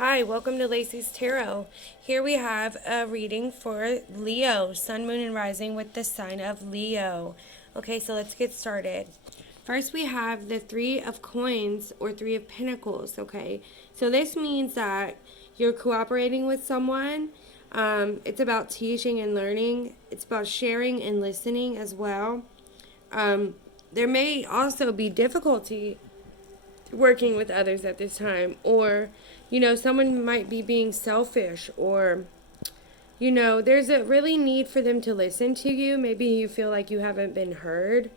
Hi, welcome to Lacey's Tarot. Here we have a reading for Leo, Sun, Moon, and Rising with the sign of Leo. Okay, so let's get started. First, we have the Three of Coins or Three of Pentacles, okay? So this means that you're cooperating with someone. It's about teaching and learning. It's about sharing and listening as well. There may also be difficulty working with others at this time, or someone might be being selfish, or there's a really need for them to listen to you. Maybe you feel like you haven't been heard,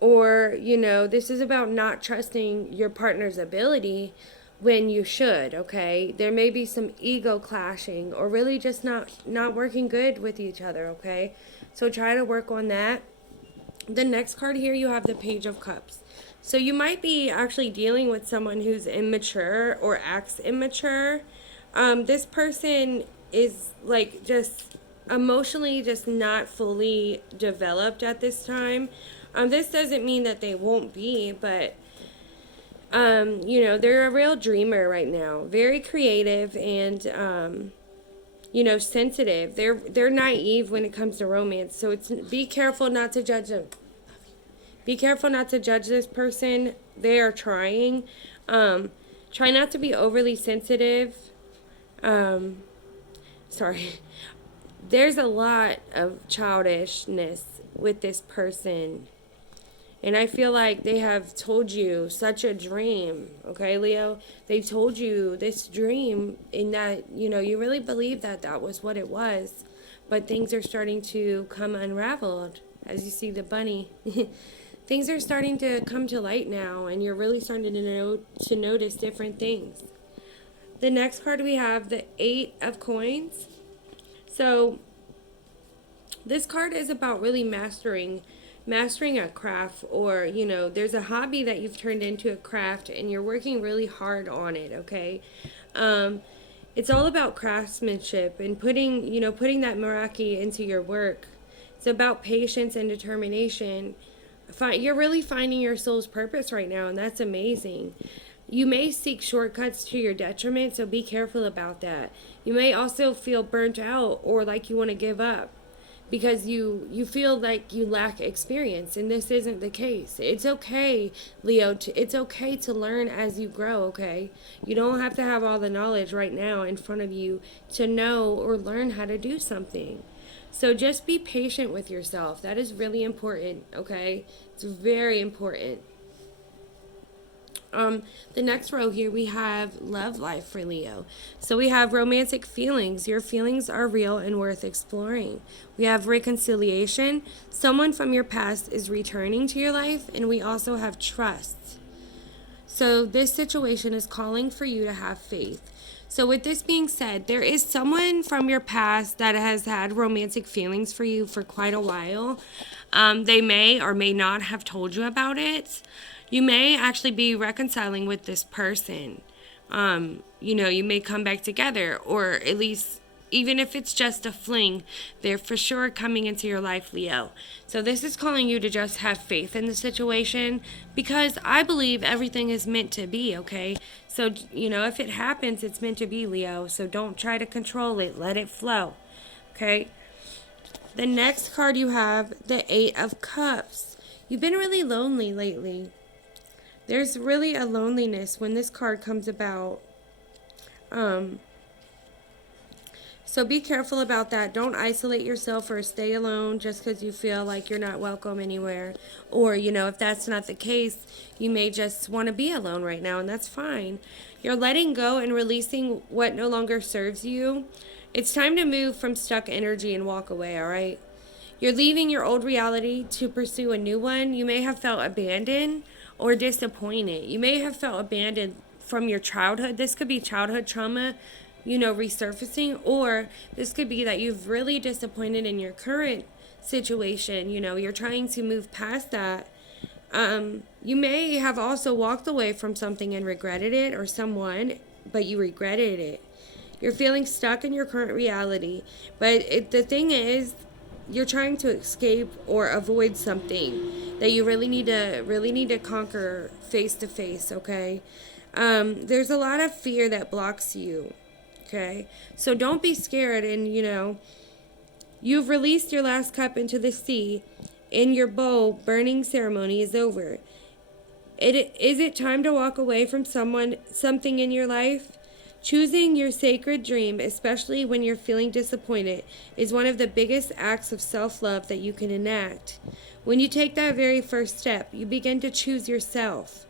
or this is about not trusting your partner's ability when you should. Okay, there may be some ego clashing, or really just not working good with each other. Okay, so try to work on that. The next card here, you have the Page of Cups. So you might be actually dealing with someone who's immature or acts immature. This person is like just emotionally just not fully developed at this time. This doesn't mean that they won't be, but they're a real dreamer right now. Very creative and sensitive. They're naive when it comes to romance. So be careful not to judge them. Be careful not to judge this person. They are trying. Try not to be overly sensitive. Sorry. There's a lot of childishness with this person. And I feel like they have told you such a dream. Okay, Leo? They told you this dream in that, you really believe that that was what it was. But things are starting to come unraveled. As you see the bunny. Things are starting to come to light now, and you're really starting to notice different things. The next card we have the Eight of Coins. So this card is about really mastering a craft, or there's a hobby that you've turned into a craft and you're working really hard on it. Okay, it's all about craftsmanship and putting that Meraki into your work. It's about patience and determination. You're really finding your soul's purpose right now, and that's amazing. You may seek shortcuts to your detriment, so be careful about that. You may also feel burnt out or like you want to give up because you feel like you lack experience, and this isn't the case. It's okay, Leo. It's okay to learn as you grow, okay? You don't have to have all the knowledge right now in front of you to know or learn how to do something. So just be patient with yourself. That is really important, okay? It's very important. The next row here, we have love life for Leo. So we have romantic feelings. Your feelings are real and worth exploring. We have reconciliation. Someone from your past is returning to your life. And we also have trust. So this situation is calling for you to have faith. So with this being said, there is someone from your past that has had romantic feelings for you for quite a while. They may or may not have told you about it. You may actually be reconciling with this person. You may come back together, or at least, even if it's just a fling, they're for sure coming into your life, Leo. So this is calling you to just have faith in the situation, because I believe everything is meant to be, okay? So, if it happens, it's meant to be, Leo. So don't try to control it. Let it flow, okay? The next card you have, the Eight of Cups. You've been really lonely lately. There's really a loneliness when this card comes about. So be careful about that. Don't isolate yourself or stay alone just because you feel like you're not welcome anywhere. Or, if that's not the case, you may just want to be alone right now, and that's fine. You're letting go and releasing what no longer serves you. It's time to move from stuck energy and walk away, all right? You're leaving your old reality to pursue a new one. You may have felt abandoned or disappointed. You may have felt abandoned from your childhood. This could be childhood trauma, resurfacing, or this could be that you've really disappointed in your current situation. You're trying to move past that. You may have also walked away from something and regretted it, or someone, but you regretted it. You're feeling stuck in your current reality, but the thing is, you're trying to escape or avoid something that you really need to conquer face to face, okay? There's a lot of fear that blocks you. Okay? So don't be scared. And, you've released your last cup into the sea, and your bowl burning ceremony is over. Is it time to walk away from something in your life? Choosing your sacred dream, especially when you're feeling disappointed, is one of the biggest acts of self love that you can enact. When you take that very first step, you begin to choose yourself.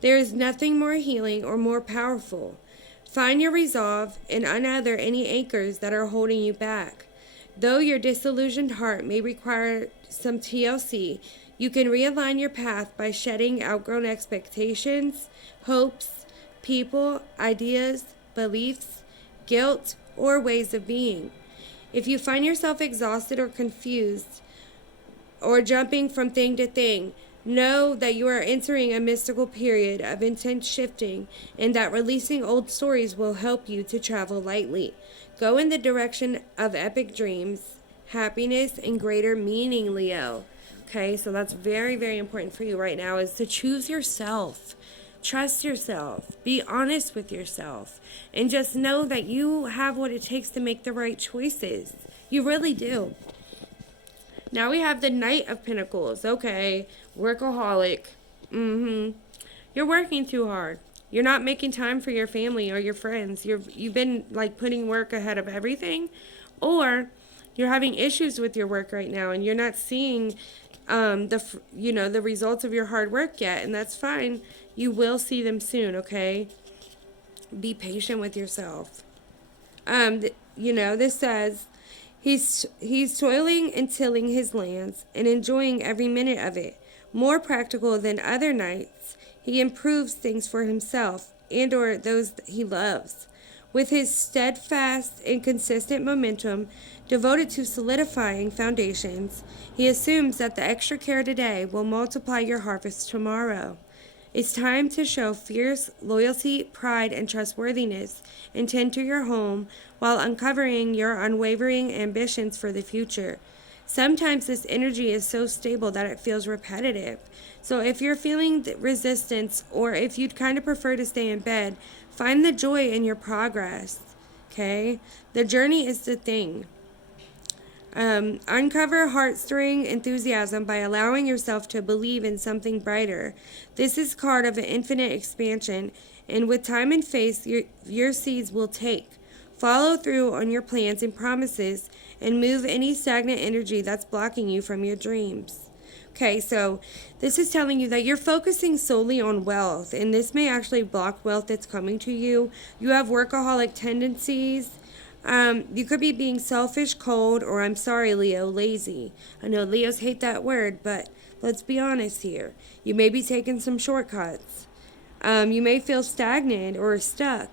There is nothing more healing or more powerful. Find your resolve and untether any anchors that are holding you back. Though your disillusioned heart may require some TLC, you can realign your path by shedding outgrown expectations, hopes, people, ideas, beliefs, guilt, or ways of being. If you find yourself exhausted or confused or jumping from thing to thing, know that you are entering a mystical period of intense shifting and that releasing old stories will help you to travel lightly. Go in the direction of epic dreams, happiness, and greater meaning, Leo. Okay, so that's very, very important for you right now is to choose yourself. Trust yourself. Be honest with yourself. And just know that you have what it takes to make the right choices. You really do. Now we have the Knight of Pentacles. Okay, workaholic. You're working too hard. You're not making time for your family or your friends. You've been like putting work ahead of everything, or you're having issues with your work right now, and you're not seeing the results of your hard work yet, and that's fine. You will see them soon. Okay, be patient with yourself. This says he's toiling and tilling his lands and enjoying every minute of it. More practical than other knights, he improves things for himself and or those he loves. With his steadfast and consistent momentum devoted to solidifying foundations, he assumes that the extra care today will multiply your harvest tomorrow. It's time to show fierce loyalty, pride, and trustworthiness and tend to your home while uncovering your unwavering ambitions for the future. Sometimes this energy is so stable that it feels repetitive. So if you're feeling resistance or if you'd kind of prefer to stay in bed, find the joy in your progress. Okay? The journey is the thing. Uncover heart-stirring enthusiasm by allowing yourself to believe in something brighter. This is card of an infinite expansion, and with time and faith, your seeds will take. Follow through on your plans and promises, and move any stagnant energy that's blocking you from your dreams. Okay, so this is telling you that you're focusing solely on wealth, and this may actually block wealth that's coming to you. You have workaholic tendencies. You could be being selfish, cold, or I'm sorry, Leo, lazy. I know Leos hate that word, but let's be honest here. You may be taking some shortcuts. You may feel stagnant or stuck.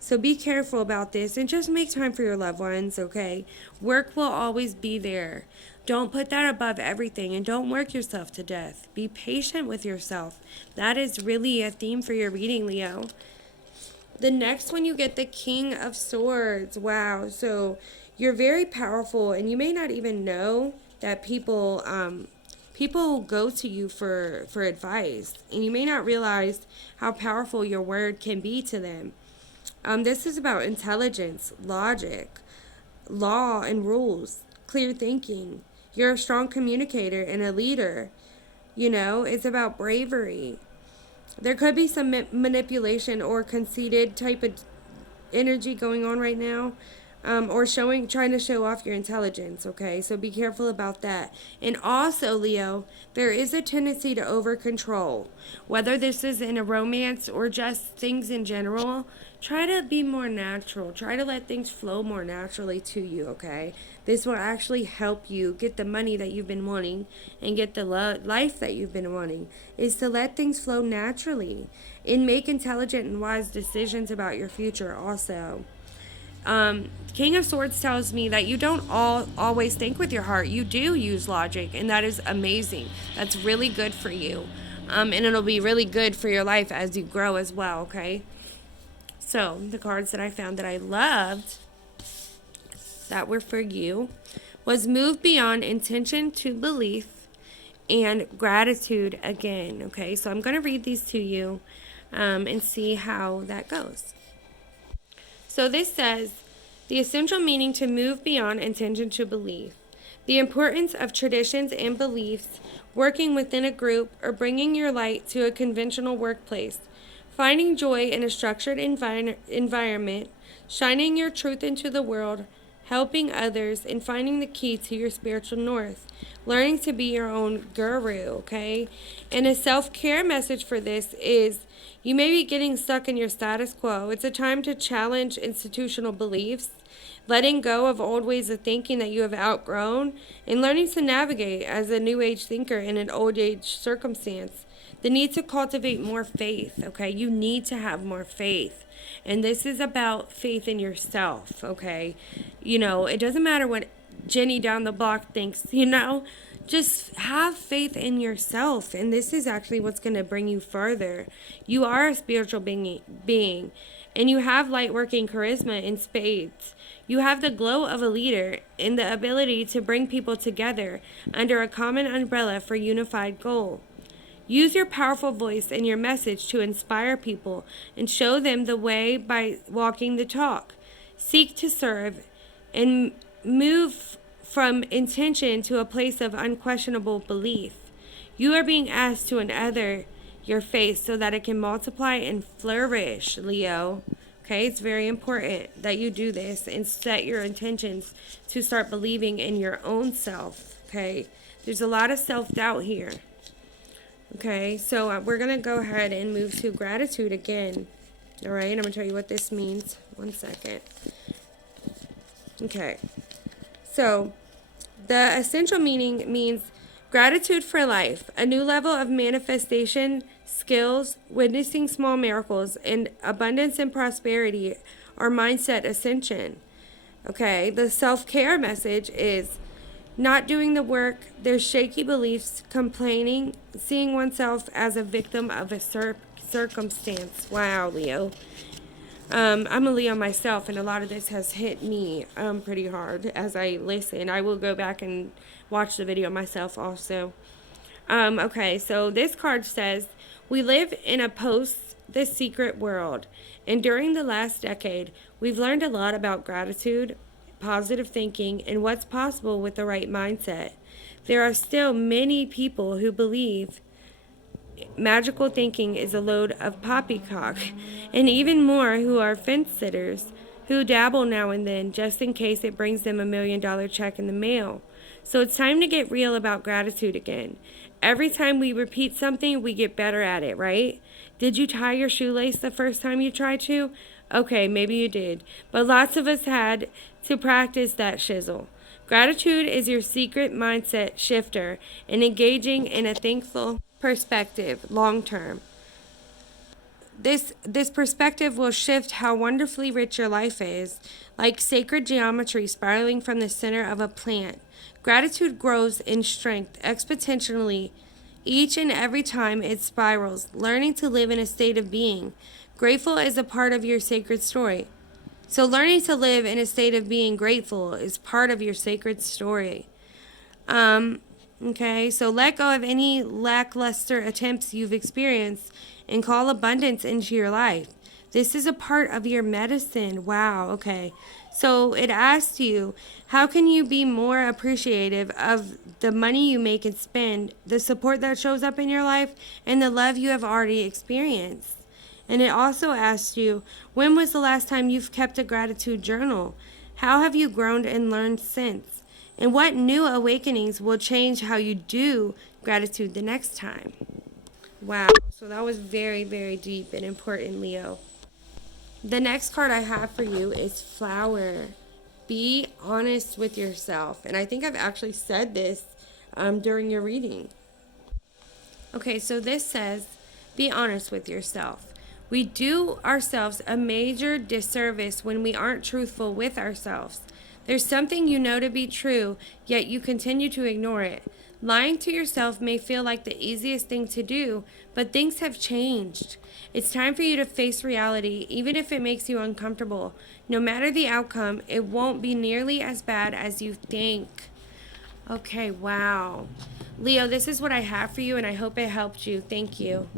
So be careful about this and just make time for your loved ones, okay? Work will always be there. Don't put that above everything and don't work yourself to death. Be patient with yourself. That is really a theme for your reading, Leo. The next one, you get the King of Swords. Wow. So you're very powerful, and you may not even know that people go to you for advice, and you may not realize how powerful your word can be to them. This is about intelligence, logic, law and rules, clear thinking. You're a strong communicator and a leader. It's about bravery. There could be some manipulation or conceited type of energy going on right now, or trying to show off your intelligence, okay? So be careful about that. And also, Leo, there is a tendency to over control. Whether this is in a romance or just things in general, try to be more natural. Try to let things flow more naturally to you, okay? This will actually help you get the money that you've been wanting and get the life that you've been wanting, is to let things flow naturally and make intelligent and wise decisions about your future also. King of Swords tells me that you don't always think with your heart. You do use logic, and that is amazing. That's really good for you. And it'll be really good for your life as you grow as well, okay? So, the cards that I found that I loved that were for you was Move Beyond Intention to Belief and Gratitude Again, okay? So, I'm going to read these to you. and see how that goes. So this says, the essential meaning to move beyond intention to belief. The importance of traditions and beliefs, working within a group, or bringing your light to a conventional workplace. Finding joy in a structured environment, shining your truth into the world, helping others, and finding the key to your spiritual north. Learning to be your own guru, okay? And a self-care message for this is, you may be getting stuck in your status quo. It's a time to challenge institutional beliefs, letting go of old ways of thinking that you have outgrown, and learning to navigate as a new age thinker in an old age circumstance. The need to cultivate more faith, okay? You need to have more faith. And this is about faith in yourself, okay? You know, it doesn't matter what Jenny down the block thinks, you know? Just have faith in yourself. And this is actually what's going to bring you further. You are a spiritual being, and you have light working charisma in spades. You have the glow of a leader and the ability to bring people together under a common umbrella for unified goal. Use your powerful voice and your message to inspire people and show them the way by walking the talk. Seek to serve and move from intention to a place of unquestionable belief. You are being asked to unether your faith so that it can multiply and flourish, Leo. Okay, it's very important that you do this and set your intentions to start believing in your own self. Okay, there's a lot of self-doubt here. Okay, so we're going to go ahead and move to gratitude again. All right, I'm going to tell you what this means. 1 second. Okay, so the essential meaning means gratitude for life, a new level of manifestation, skills, witnessing small miracles, and abundance and prosperity are mindset ascension. Okay, the self-care message is not doing the work, there's shaky beliefs, complaining, seeing oneself as a victim of a circumstance. Wow, Leo. I'm a Leo myself, and a lot of this has hit me pretty hard as I listen. I will go back and watch the video myself also. Okay, so this card says, we live in a post-The Secret world, and during the last decade, we've learned a lot about gratitude, positive thinking, and what's possible with the right mindset. There are still many people who believe magical thinking is a load of poppycock, and even more who are fence sitters who dabble now and then just in case it brings them $1 million check in the mail. So it's time to get real about gratitude again. Every time we repeat something, we get better at it, right? Did you tie your shoelace the first time you tried to? Okay, maybe you did, but lots of us had to practice that shizzle. Gratitude is your secret mindset shifter and engaging in a thankful perspective long term. This perspective will shift how wonderfully rich your life is, like sacred geometry spiraling from the center of a plant. Gratitude grows in strength exponentially each and every time it spirals, learning to live in a state of being. Grateful is a part of your sacred story. So learning to live in a state of being grateful is part of your sacred story. Okay, so let go of any lackluster attempts you've experienced and call abundance into your life. This is a part of your medicine. Wow, okay. So it asks you, how can you be more appreciative of the money you make and spend, the support that shows up in your life, and the love you have already experienced? And it also asks you, when was the last time you've kept a gratitude journal? How have you grown and learned since? And what new awakenings will change how you do gratitude the next time? Wow, so that was very, very deep and important, Leo. The next card I have for you is Flower. Be honest with yourself. And I think I've actually said this during your reading. Okay, so this says, be honest with yourself. We do ourselves a major disservice when we aren't truthful with ourselves. There's something you know to be true, yet you continue to ignore it. Lying to yourself may feel like the easiest thing to do, but things have changed. It's time for you to face reality, even if it makes you uncomfortable. No matter the outcome, it won't be nearly as bad as you think. Okay, wow. Leo, this is what I have for you, and I hope it helped you. Thank you.